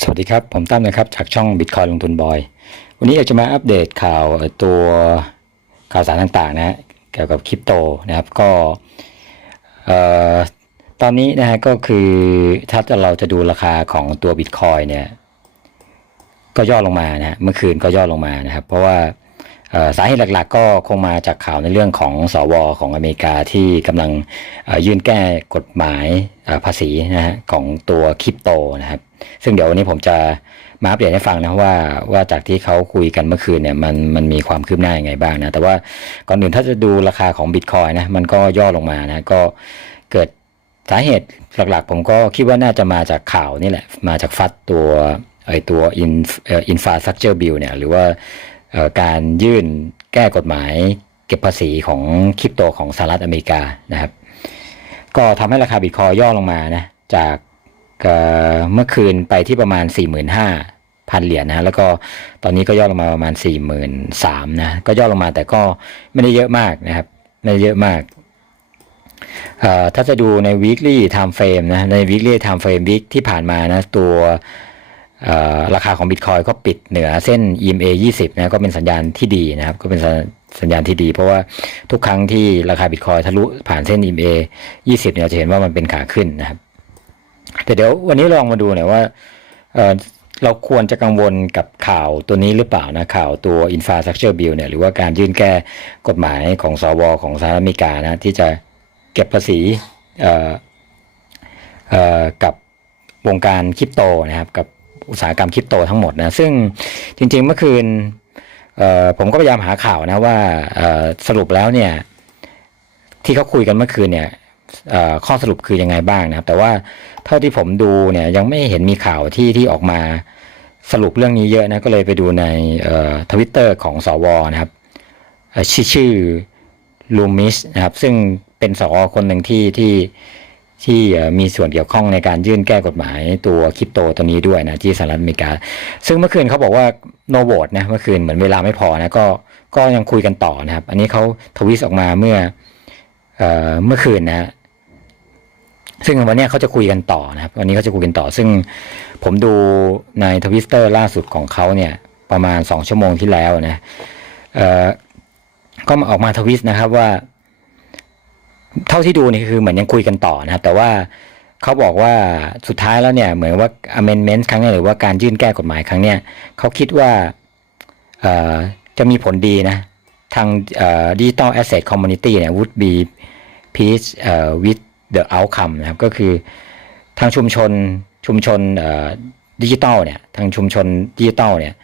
สวัสดีครับ ผมตั้มนะครับ จากช่อง Bitcoin ลงทุนบอย วันนี้อยากจะมาอัปเดตข่าวตัวข่าวสารต่างๆนะฮะเกี่ยวกับคริปโตนะครับก็ตอนนี้นะฮะก็คือถ้าเราจะดูราคาของตัว Bitcoin เนี่ยก็ย่อลงมานะฮะเมื่อคืนก็ย่อลงมานะครับ เพราะว่าสาเหตุหลักๆ ก็คงมาจากข่าวในเรื่องของสวของอเมริกาที่กำลังยื่นแก้กฎหมายภาษีนะฮะของตัวคริปโตนะครับ ซึ่งเดี๋ยววันนี้ผมจะมาอัปเดตให้ฟังนะว่าว่าจากที่เขาคุยกันเมื่อคืนเนี่ยมันมันมีความคืบหน้ายังไงบ้างนะ แต่ว่าก่อนอื่นถ้าจะดูราคาของบิตคอยนะมันก็ย่อลงมานะก็เกิดสาเหตุหลักๆ ผมก็คิดว่าน่าจะมาจากข่าวนี่แหละ มาจากฟัดตัวไอตัวอินอินฟาสักเจอร์บิลเนี่ยหรือว่าการยื่นแก้กฎหมายเก็บภาษีของคริปโตของสหรัฐอเมริกานะครับ ก็ทำให้ราคาบิตคอยย่อลงมานะจาก เมื่อคืนไปที่ประมาณ 45,000พันเหรียญนะแล้วก็ตอนนี้ก็ย่อลงมาประมาณ 43,000นะก็ย่อลงมาแต่ก็ไม่ได้เยอะมากนะครับ ไม่ได้เยอะมากเอ่อถ้าจะดูใน weekly time frame นะ ใน weekly time frame week ที่ผ่านมานะ ตัวเอ่อราคาของ Bitcoin ก็ปิดเหนือเส้น EMA 20 นะ ก็เป็นสัญญาณที่ดีนะครับ ก็เป็นสัญญาณที่ดี เพราะว่าทุกครั้งที่ราคา Bitcoin ทะลุผ่านเส้น EMA 20 เนี่ยเราจะเห็นว่ามันเป็นขาขึ้นนะครับ แต่เดี๋ยววันนี้ลองมาดูหน่อยว่าเเราควรจะกังวลกับข่าวตัวนี้หรือเปล่านะข่าวตัว infrastructure bill เนี่ยหรือว่าการยื่นแก้กฎหมายของสวของสหรัฐอเมริกานะที่จะเก็บภาษีกับวงการคริปโตนะครับกับอุตสาหกรรมคริปโตทั้งหมดนะซึ่งจริงๆเมื่อคืนผมก็พยายามหาข่าวนะว่าสรุปแล้วเนี่ยที่เขาคุยกันเมื่อคืนเนี่ย ข้อสรุปคือยังไงบ้างนะครับ แต่ว่าเท่าที่ผมดูเนี่ยยังไม่เห็นมีข่าวที่ที่ออกมาสรุปเรื่องนี้เยอะนะก็เลยไปดูในทวิตเตอร์ของสวนะครับชื่อชื่อลูมิสนะครับซึ่งเป็นสวคนหนึ่งที่ที่ที่มีส่วนเกี่ยวข้องในการยื่นแก้กฎหมายตัวคริปโตตัวนี้ด้วยนะที่สหรัฐอเมริกา ซึ่งเมื่อคืนเขาบอกว่า no vote นะเมื่อคืนเหมือนเวลาไม่พอนะก็ก็ยังคุยกันต่อนะครับ อันนี้เขาทวิตออกมาเมื่อเอ่อเมื่อคืนนะ ซึ่งวันนี้เขาจะคุยกันต่อนะครับ วันนี้เขาจะคุยกันต่อ ซึ่งผมดูในทวิตเตอร์ล่าสุดของเขาเนี่ย ประมาณสองชั่วโมงที่แล้วนะเออก็มาออกมาทวิตนะครับว่า เท่าที่ดูนี่คือเหมือนยังคุยกันต่อนะครับ แต่ว่าเขาบอกว่าสุดท้ายแล้วเนี่ย เหมือนว่า amendment ครั้งนี้หรือว่าการยื่นแก้กฎหมายครั้งเนี้ยเขาคิดว่าจะมีผลดีนะ ทางดิจิตอลแอสเซทคอมมูนิตี้เนี่ย would be peace with the outcome นะครับก็คือทางชุมชนชุมชนดิจิตอลเนี่ยทางชุมชนดิจิตอลเนี่ย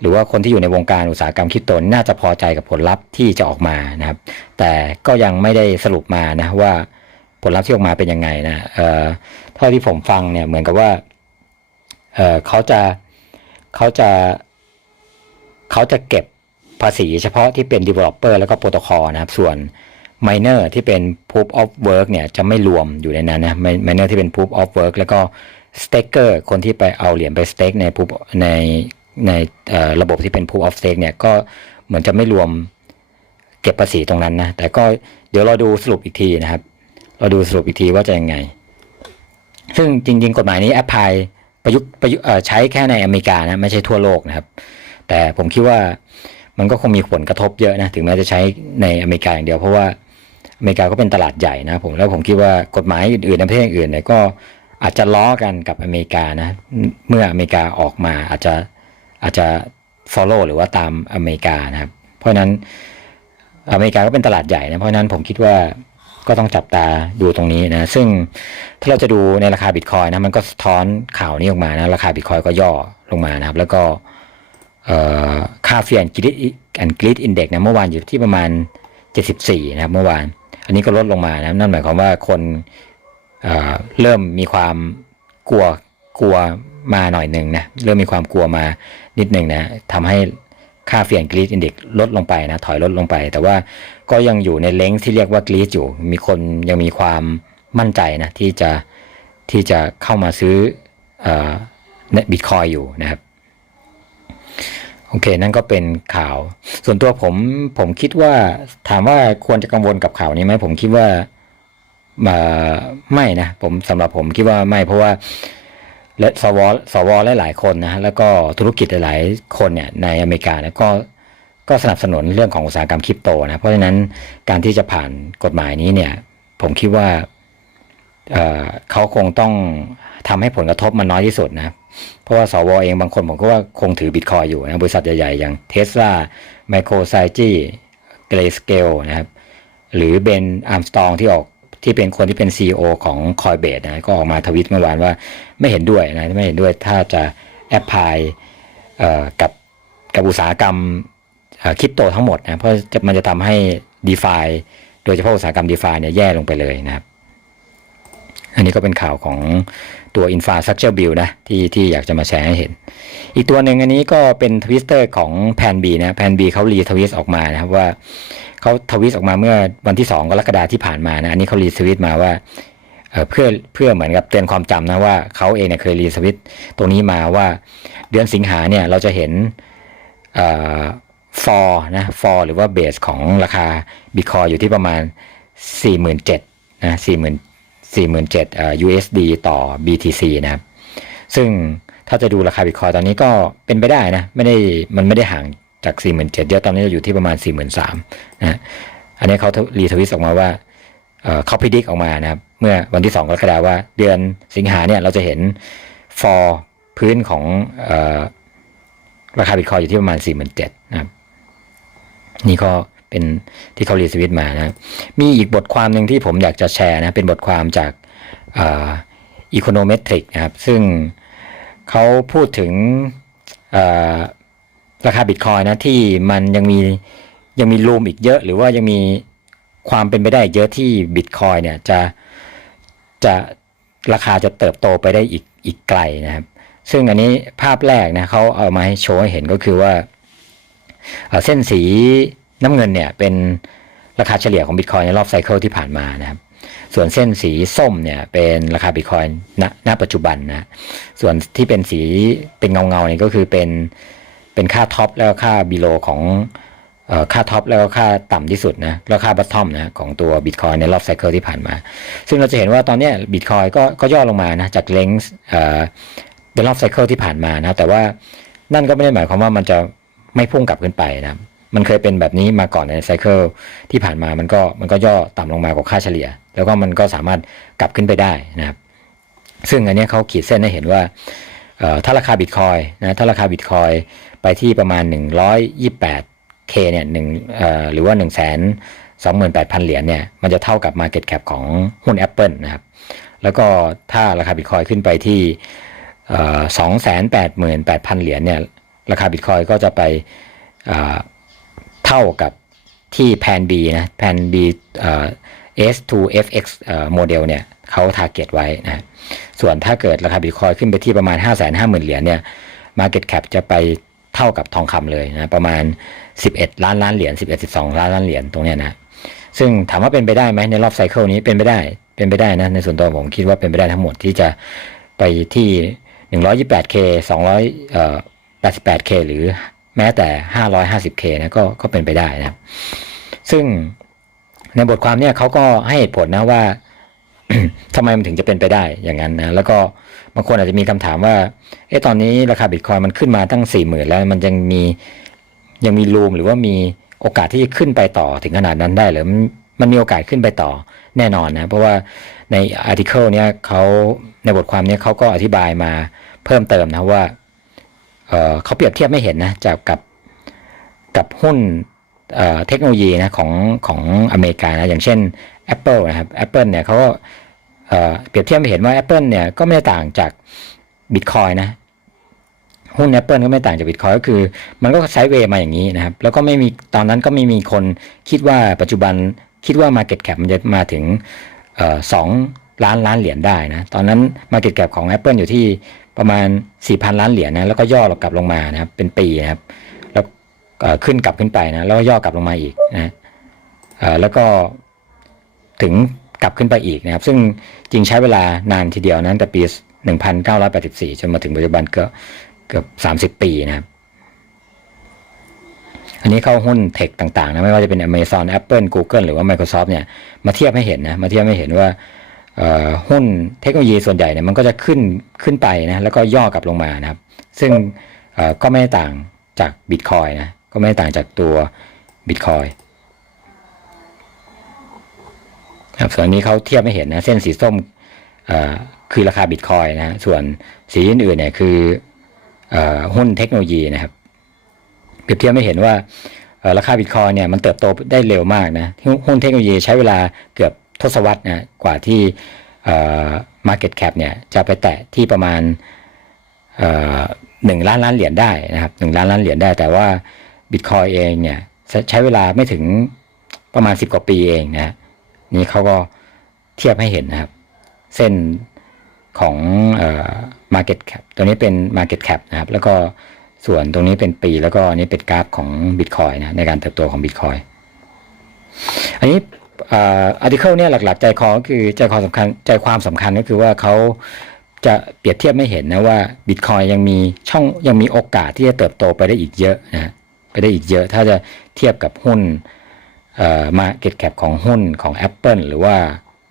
หรือว่าคนที่อยู่ในวงการอุตสาหกรรมคริปโตน่าจะพอใจกับผลลัพธ์ที่จะออกมานะครับ แต่ก็ยังไม่ได้สรุปมานะว่าผลลัพธ์ที่ออกมาเป็นยังไงนะเอ่อเท่าที่ผมฟังเนี่ยเหมือนกับว่าเอ่อเขาจะเขาจะเขาจะเก็บภาษีเฉพาะที่เป็น developer แล้วก็โปรโตคอลนะครับส่วน miner ที่เป็น proof of work เนี่ยจะไม่รวมอยู่ในนั้นนะ miner ที่เป็น proof of work แล้วก็ staker คนที่ไปเอาเหรียญไป stake ใน proof ในในระบบที่เป็น proof of stake เนี่ยก็เหมือนจะไม่รวมเก็บภาษีตรงนั้นนะ แต่ก็เดี๋ยวเราดูสรุปอีกทีนะครับ เราดูสรุปอีกทีว่าจะยังไง ซึ่งจริง ๆ กฎหมายนี้แอพพลายประยุกต์ประยุกต์ใช้แค่ในอเมริกานะไม่ใช่ทั่วโลกนะครับ แต่ผมคิดว่ามันก็คงมีผลกระทบเยอะนะ ถึงแม้จะใช้ในอเมริกาอย่างเดียวเพราะว่า อเมริกาก็เป็นตลาดใหญ่นะผมแล้วผมคิดว่ากฎหมายอื่นๆในประเทศอื่นเนี่ยก็อาจจะล้อกันกับอเมริกานะเมื่ออเมริกาออกมาอาจจะอาจจะ follow หรือว่าตามอเมริกานะครับ เพราะนั้นอเมริกาก็เป็นตลาดใหญ่นะเพราะนั้นผมคิดว่าก็ต้องจับตาดูตรงนี้นะ ซึ่งถ้าเราจะดูในราคาบิตคอยนะมันก็สะท้อนข่าวนี้ออกมานะราคาบิตคอยก็ย่อลงมานะครับ แล้วก็ค่าเฟียนกริดแอนกริดอินเด็กซ์นะเมื่อวานอยู่ที่ประมาณ 74 นะครับเมื่อวาน อันนี้ก็ลดลงมานะนั่นหมายความว่าคนเเริ่มมีความกลัวกลัวมาหน่อยหนึ่งนะเริ่มมีความกลัวมานิดหนึ่งนะทำให้ค่าเฟียนกรีดอินเด็กลดลงไปนะถอยลดลงไป แต่ว่าก็ยังอยู่ในเลงที่เรียกว่ากรีดอยู่ มีคนยังมีความมั่นใจนะที่จะที่จะเข้ามาซื้อเอ่อบิตคอยอยู่นะครับ โอเค นั่นก็เป็นข่าว ส่วนตัวผมผมคิดว่า ถามว่าควรจะกังวลกับข่าวนี้ไหมผมคิดว่าไม่นะผมสำหรับผมคิดว่าไม่เพราะว่าและสวสวหลายๆคนนะฮะแล้วก็ธุรกิจหลายๆคนเนี่ยในอเมริกาเนี่ยก็ก็สนับสนุนเรื่องของอุตสาหกรรมคริปโตนะเพราะฉะนั้นการที่จะผ่านกฎหมายนี้เนี่ย ผมคิดว่าเเขาคงต้องทำให้ผลกระทบมันน้อยที่สุดนะ เพราะว่าสวเองบางคนผมก็ว่าคงถือบิตคอยอยู่นะบริษัทใหญ่ๆ อย่างเท s l a m i c r o s i g e Grayscale นะครับ หรือเบนอาร์มสตองที่ออกที่เป็นคนที่เป็น CEO ของ Coinbase นะก็ออกมาทวิตเมื่อวานว่าไม่เห็นด้วยนะไม่เห็นด้วยถ้าจะแอพพลายกับกับอุตสาหกรรมคริปโตทั้งหมดนะเพราะมันจะทำให้ d e f i โดยเฉพาะอุตสาหกรรม d e f i เนี่ยแย่ลงไปเลยนะครับ อันนี้ก็เป็นข่าวของตัว Infrastructure Bill นะที่ที่อยากจะมาแชร์ให้เห็น อีกตัวหนึ่งอันนี้ก็เป็นทวิสเตอร์ของแพนบีนะแพนบีเขารีทวิสออกมานะครับว่าเขาทวิสออกมาเมื่อวันที่ 2 กรกฎาที่ผ่านมานะอันนี้เขารีทวิตมาว่าเพื่อเพื่อเหมือนกับเตือนความจำนะว่าเขาเองเนี่ยเคยรีทวิตตรงนี้มาว่าเดือนสิงหาเนี่ยเราจะเห็นฟอร์นะฟอร์หรือว่าเบสของราคาบิตคอยอยู่ที่ประมาณ 47,000นะ40,000 47,000 USD ต่อ BTC นะครับ ซึ่งถ้าจะดูราคาบิตคอยตอนนี้ก็เป็นไปได้นะ ไม่ได้มันไม่ได้ห่างจาก 47,000เยอะตอนนี้อยู่ที่ประมาณ 43,000นะอันนี้เขารีทวิตออกมาว่าเขาพิจิกออกมานะครับ เมื่อวันที่ 2 กรกฎาคมว่าเดือนสิงหาเนี่ยเราจะเห็นฟอร์พื้นของอราคาบิตคอยอยู่ที่ประมาณ 47,000นะครับนี่ก็ เป็นที่เขารีสวิตมานะมีอีกบทความหนึ่งที่ผมอยากจะแชร์นะเป็นบทความจากอีโคโนเมตริกนะครับ ซึ่งเขาพูดถึงราคาบิตคอยนะที่มันยังมียังมีรูมอีกเยอะ หรือว่ายังมีความเป็นไปได้เยอะที่บิตคอยเนี่ยจะจะราคาจะเติบโตไปได้อีกอีกไกลนะครับ ซึ่งอันนี้ภาพแรกนะเขาเอามาให้โชว์ให้เห็นก็คือว่าเส้นสี น้ำเงินเนี่ยเป็นราคาเฉลี่ยของบิตคอยในรอบไซเคิลที่ผ่านมานะครับ ส่วนเส้นสีส้มเนี่ยเป็นราคาบิตคอยณณปัจจุบันนะส่วนที่เป็นสีเป็นเงาเงาเนี่ยก็คือเป็นเป็นค่าท็อปแล้วค่าบิโลของค่าท็อปแล้วก็ค่าต่ำที่สุดนะแล้วค่าบัตทอมนะของตัวบิตคอยในรอบไซเคิลที่ผ่านมา ซึ่งเราจะเห็นว่าตอนนี้บิตคอยก็ก็ย่อลงมานะจากเลงส์เป็นรอบไซเคิลที่ผ่านมานะแต่ว่านั่นก็ไม่ได้หมายความว่ามันจะไม่พุ่งกลับขึ้นไปนะครับ มันเคยเป็นแบบนี้มาก่อนในไซเคิลที่ผ่านมามันก็มันก็ย่อต่ำลงมากว่าค่าเฉลี่ย แล้วก็มันก็สามารถกลับขึ้นไปได้นะครับ ซึ่งอันนี้เขาขีดเส้นให้เห็นว่าถ้าราคาบิตคอยนะถ้าราคาบิตคอยไปที่ประมาณ 128k เนี่ยหนึ่งหรือว่า 1 2 8 0 0 0 เหรียญเนี่ยมันจะเท่ากับ Market Cap ของหุ้น Apple นะครับ แล้วก็ถ้าราคาบิตคอยขึ้นไปที่สองแสนแปดหมื่นแปดพันเหรียญเนี่ยราคาบิตคอยก็จะไป เท่ากับที่แพน B นะแพน B เอ่อ S2FX เอ่อโมเดลเนี่ยเขาทาร์เก็ตไว้นะส่วนถ้าเกิดราคาบิตคอยขึ้นไปที่ประมาณ 5 5 0 0 0 0 เหรียญเนี่ย Market Cap จะไปเท่ากับทองคำเลยนะประมาณ 11 ล้านล้านเหรียญ11 12 ล้านล้านเหรียญตรงเนี้ยนะซึ่งถามว่าเป็นไปได้ไหมในรอบไซเคิลนี้เป็นไปได้เป็นไปได้นะในส่วนตัวผมคิดว่าเป็นไปได้ทั้งหมดที่จะไปที่ 128K 288K หรือ แม้แต่ 550K นะก็ก็เป็นไปได้นะซึ่งในบทความเนี่ยเขาก็ให้เหตุผลนะว่าทำไมมันถึงจะเป็นไปได้อย่างนั้นนะแล้วก็บางคนอาจจะมีคำถามว่าเอ๊ะตอนนี้ราคาบิตคอยมันขึ้นมาตั้งสี่หมื่นแล้วมันยังมียังมีรูมหรือว่ามีโอกาสที่จะขึ้นไปต่อถึงขนาดนั้นได้หรือมันมีโอกาสขึ้นไปต่อแน่นอนนะเพราะว่าในอาร์ติเคิลเนี้ยเขาในบทความเนี้ยเขาก็อธิบายมาเพิ่มเติมนะว่า เขาเปรียบเทียบไม่เห็นนะจากกับกับหุ้นเทคโนโลยีนะของของอเมริกานะอย่างเช่น Apple นะครับ Apple เนี่ยเขาก็เปรียบเทียบไม่เห็นว่า Apple เนี่ยก็ไม่ได้ต่างจาก Bitcoin นะหุ้น Apple ก็ไม่ต่างจาก Bitcoin ก็คือ มันก็ไซด์เวย์มาอย่างนี้นะครับ แล้วก็ไม่มีตอนนั้นก็ไม่มีคนคิดว่าปัจจุบันคิดว่า Market Cap มันจะมาถึงสองล้านล้านเหรียญได้นะ ตอนนั้น Market Cap ของ Apple อยู่ที่ ประมาณ 4,000 ล้านเหรียญนะแล้วก็ย่อกลับลงมานะครับ เป็นปีนะครับ แล้วขึ้นกลับขึ้นไปนะแล้วย่อกลับลงมาอีกนะแล้วก็ถึงกลับขึ้นไปอีกนะครับ ซึ่งจริงใช้เวลานานทีเดียวนะแต่ปี 1984 จนมาถึงปัจจุบันก็เกือบ30 ปีนะครับอันนี้เข้าหุ้นเทคต่างๆนะไม่ว่าจะเป็น Amazon Apple Google หรือว่า Microsoft เนี่ยมาเทียบให้เห็นนะมาเทียบให้เห็นว่า หุ้นเทคโนโลยีส่วนใหญ่เนี่ยมันก็จะขึ้นขึ้นไปนะแล้วก็ย่อกลับลงมานะครับ ซึ่งก็ไม่ต่างจากบิตคอยนะก็ไม่ต่างจากตัวบิตคอยครับส่วนนี้เขาเทียบไม่เห็นนะเส้นสีส้มคือราคาบิตคอยนะส่วนสีอื่นๆเนี่ยคืออหุ้นเทคโนโลยีนะครับเปรียบเทียบไม่เห็นว่าราคาบิตคอยเนี่ยมันเติบโตได้เร็วมากนะหุ้นเทคโนโลยีใช้เวลาเกือบ ทศวรรษนะกว่าที่ market cap เนี่ยจะไปแตะที่ประมาณหนึ่งล้านล้านเหรียญได้นะครับหนึ่งล้านล้านเหรียญได้ แต่ว่าบิตคอยเองเนี่ยใช้เวลาไม่ถึงประมาณ 10 กว่าปีเองนะนี่เขาก็เทียบให้เห็นนะครับ เส้นของเอ่อ market cap ตัวนี้เป็น market cap นะครับ แล้วก็ส่วนตรงนี้เป็นปีแล้วก็อันนี้เป็นกราฟของ Bitcoin นะในการเติบโตของ Bitcoin อันนี้ อาร์ติเคิลเนี่ยหลัก ๆ ใจคอก็คือใจความสำคัญใจความสำคัญก็คือว่าเขาจะเปรียบเทียบไม่เห็นนะว่า Bitcoin ยังมีช่องยังมีโอกาสที่จะเติบโตไปได้อีกเยอะนะไปได้อีกเยอะ ถ้าจะเทียบกับหุ้นเอ่อ market cap ของหุ้นของ Apple หรือว่า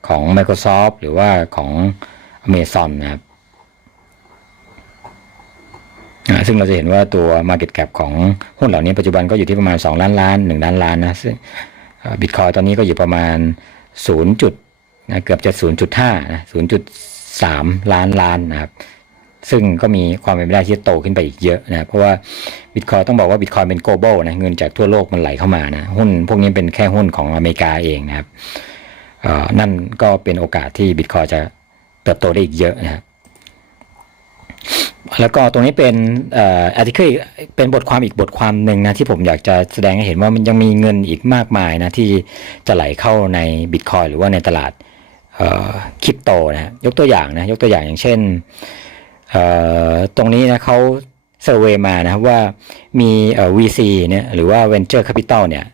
ของ Microsoft หรือว่าของ Amazon นะครับซึ่งเราจะเห็นว่าตัว Market Cap ของหุ้นเหล่านี้ปัจจุบันก็อยู่ที่ประมาณ 2 ล้านล้าน 1 ล้านล้านนะซึ่ง บิตคอยตอนนี้ก็อยู่ประมาณ 0. จุดนะเกือบจะ 0.5นะ0.3 ล้านล้านนะครับ ซึ่งก็มีความเป็นไปได้ที่จะโตขึ้นไปอีกเยอะนะเพราะว่าบิตคอยต้องบอกว่าบิตคอยเป็น global นะเงินจากทั่วโลกมันไหลเข้ามานะหุ้นพวกนี้เป็นแค่หุ้นของอเมริกาเองนะครับนั่นก็เป็นโอกาสที่บิตคอยจะเติบโตได้อีกเยอะนะครับ แล้วก็ตรงนี้เป็นเอ่อ article เป็นบทความอีกบทความหนึ่งนะที่ผมอยากจะแสดงให้เห็นว่ามันยังมีเงินอีกมากมายนะที่จะไหลเข้าในบิตคอยหรือว่าในตลาดคริปโตนะยกตัวอย่างนะยกตัวอย่างอย่างเช่นตรงนี้นะเขาเซอร์เวยมานะครับว่ามี VC เนี่ยหรือว่า Venture Capital เนี่ย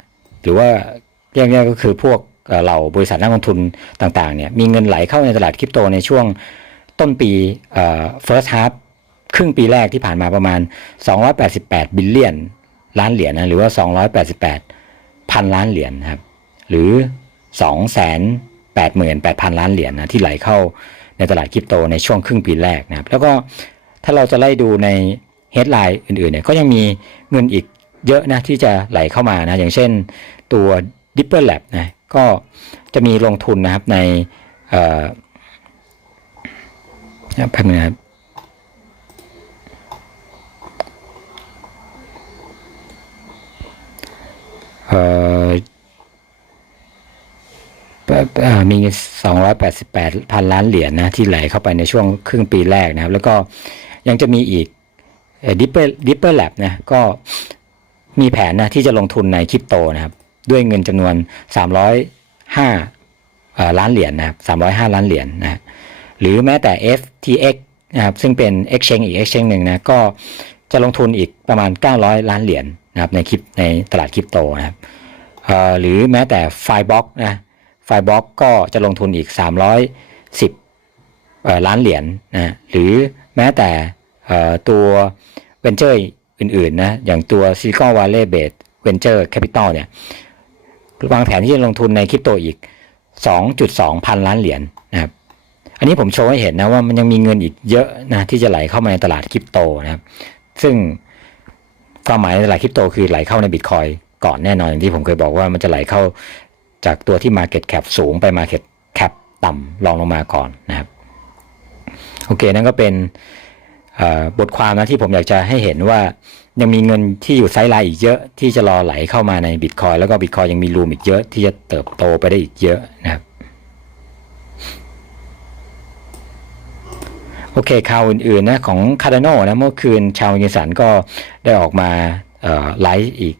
หรือว่าเรียกง่ายก็คือพวกเหล่าบริษัทนักลงทุนต่างๆเนี่ยมีเงินไหลเข้าในตลาดคริปโตในช่วงต้นปีเอ่อ first half ครึ่งปีแรกที่ผ่านมาประมาณ 288 บิลเลียนล้านเหรียญนะหรือว่า 288 พันล้านเหรียญครับหรือ 288,000 ล้านเหรียญนะที่ไหลเข้าในตลาดคริปโตในช่วงครึ่งปีแรกนะครับแล้วก็ถ้าเราจะไล่ดูในเฮดไลน์อื่นๆเนี่ยก็ยังมีเงินอีกเยอะนะที่จะไหลเข้ามานะอย่างเช่นตัว Dipper Lab นะก็จะมีลงทุนนะครับในอ่อแป๊บนึงนะครับ เอ่อเอ่อเอ่อ มี 288 พันล้านเหรียญนะที่ไหลเข้าไปในช่วงครึ่งปีแรกนะครับ แล้วก็ยังจะมีอีกดิปเปอร์ดิปเปอร์แลบนะก็มีแผนนะที่จะลงทุนในคริปโตนะครับ ด้วยเงินจำนวน 305ล้านเหรียญนะครับ305 ล้านเหรียญนะหรือแม้แต่ FTX นะครับซึ่งเป็น exchange อีก exchange หนึ่งนะก็จะลงทุนอีกประมาณ 900 ล้านเหรียญ นะครับในคริปในตลาดคริปโตนะครับหรือแม้แต่ Fireblock นะ Fireblock ก็จะลงทุนอีก 310เอ่อล้านเหรียญนะหรือแม้แต่ตัว Venture อื่นๆนะอย่างตัว Silicon Valley Based Venture Capital เนี่ยวางแผนที่จะลงทุนในคริปโตอีก 2.2 พันล้านเหรียญนะครับอันนี้ผมโชว์ให้เห็นนะว่ามันยังมีเงินอีกเยอะนะที่จะไหลเข้ามาในตลาดคริปโตนะครับซึ่ง ความหมายในตลาดคริปโตคือไหลเข้าในบิตคอยก่อนแน่นอนอย่างที่ผมเคยบอกว่ามันจะไหลเข้าจากตัวที่ Market Cap สูงไป Market Cap ต่ำรองลงมาก่อนนะครับ โอเค นั่นก็เป็นบทความนะที่ผมอยากจะให้เห็นว่ายังมีเงินที่อยู่ไซด์ไลน์อีกเยอะที่จะรอไหลเข้ามาในบิตคอยแล้วก็บิตคอยยังมีรูมอีกเยอะที่จะเติบโตไปได้อีกเยอะนะครับ โอเคข่าวอื่นๆนะของคาร์ด n โนนะเมื่อคืนชาวยินสันก็ได้ออกมาไลฟ์อีก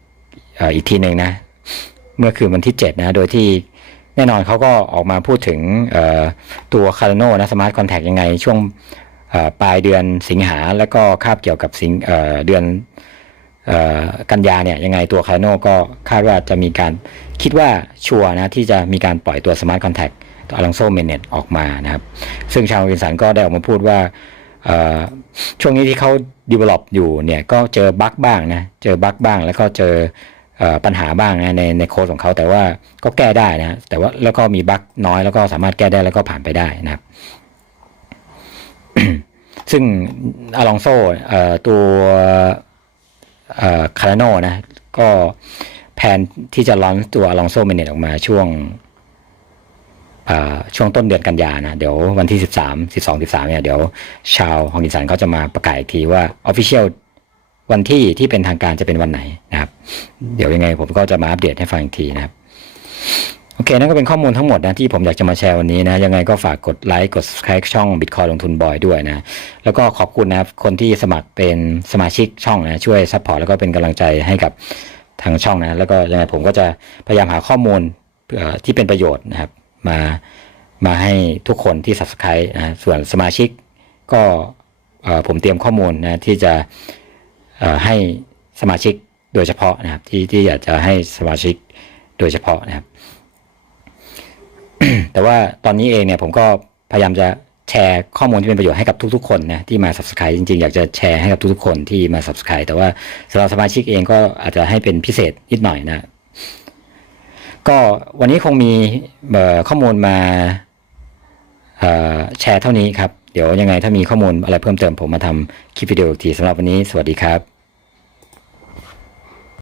อีกทีหนึ่งนะ เมื่อคืนวันที่ 7 นะ โดยที่แน่นอนเขาก็ออกมาพูดถึงตัวคาร์ด n โนนะสมาร์ทคอนแทคยังไง ช่วงปลายเดือนสิงหาแล้วก็คาบเกี่ยวกับสิงเเดือนออกันยาเนี่ยยังไงตัวคาร์โนก็คาดว่าจะมีการคิดว่าชัวร์นะที่จะมีการปล่อยตัวสมาร์ทคอนแทค อลังโซเมเนตออกมานะครับ ซึ่งชาววินสันก็ได้ออกมาพูดว่าช่วงนี้ที่เขา develop อยู่เนี่ยก็เจอบั๊กบ้างนะ เจอบั๊กบ้างแล้วก็เจออปัญหาบ้างนะในในโค้ดของเขาแต่ว่าก็แก้ได้นะแต่ว่าแล้วก็มีบั๊กน้อยแล้วก็สามารถแก้ได้แล้วก็ผ่านไปได้นะครับซึ่งอลองโซ่ตัวคาร์โนนะก็แผนที่จะลอนตัวอลองโซเมเนตออกมาช่วง ช่วงต้นเดือนกันยานะเดี๋ยววันที่ 13 12 13เนี่ยเดี๋ยวชาวฮองกินสันเขาจะมาประกาศอีกทีว่า Official วันที่ที่เป็นทางการจะเป็นวันไหนนะครับ เดี๋ยวยังไงผมก็จะมาอัปเดตให้ฟังอีกทีนะครับโอเคนั่นก็เป็นข้อมูลทั้งหมดนะที่ผมอยากจะมาแชร์วันนี้นะยังไงก็ฝากกดไลค์กด subscribe ช่อง Bitcoin ลงทุนบอยด้วยนะ แล้วก็ขอบคุณนะครับคนที่สมัครเป็นสมาชิกช่องนะช่วยซัพพอร์ตแล้วก็เป็นกำลังใจให้กับทางช่องนะแล้วก็ยังไงผมก็จะพยายามหาข้อมูลที่เป็นประโยชน์นะครับ มามาให้ทุกคนที่ subscribe นะส่วนสมาชิกก็ผมเตรียมข้อมูลนะที่จะให้สมาชิกโดยเฉพาะนะครับที่ที่อยากจะให้สมาชิกโดยเฉพาะนะครับ แต่ว่าตอนนี้เองเนี่ยผมก็พยายามจะแชร์ข้อมูลที่เป็นประโยชน์ให้กับทุกๆคนนะที่มา subscribe จริงๆ อยากจะแชร์ให้กับทุกๆคนที่มา subscribe แต่ว่าสำหรับสมาชิกเองก็อาจจะให้เป็นพิเศษนิดหน่อยนะ ก็วันนี้คงมีข้อมูลมาแชร์เท่านี้ครับ เดี๋ยวยังไงถ้ามีข้อมูลอะไรเพิ่มเติมผมมาทำคลิปวิดีโออีกทีสำหรับวันนี้สวัสดีครับ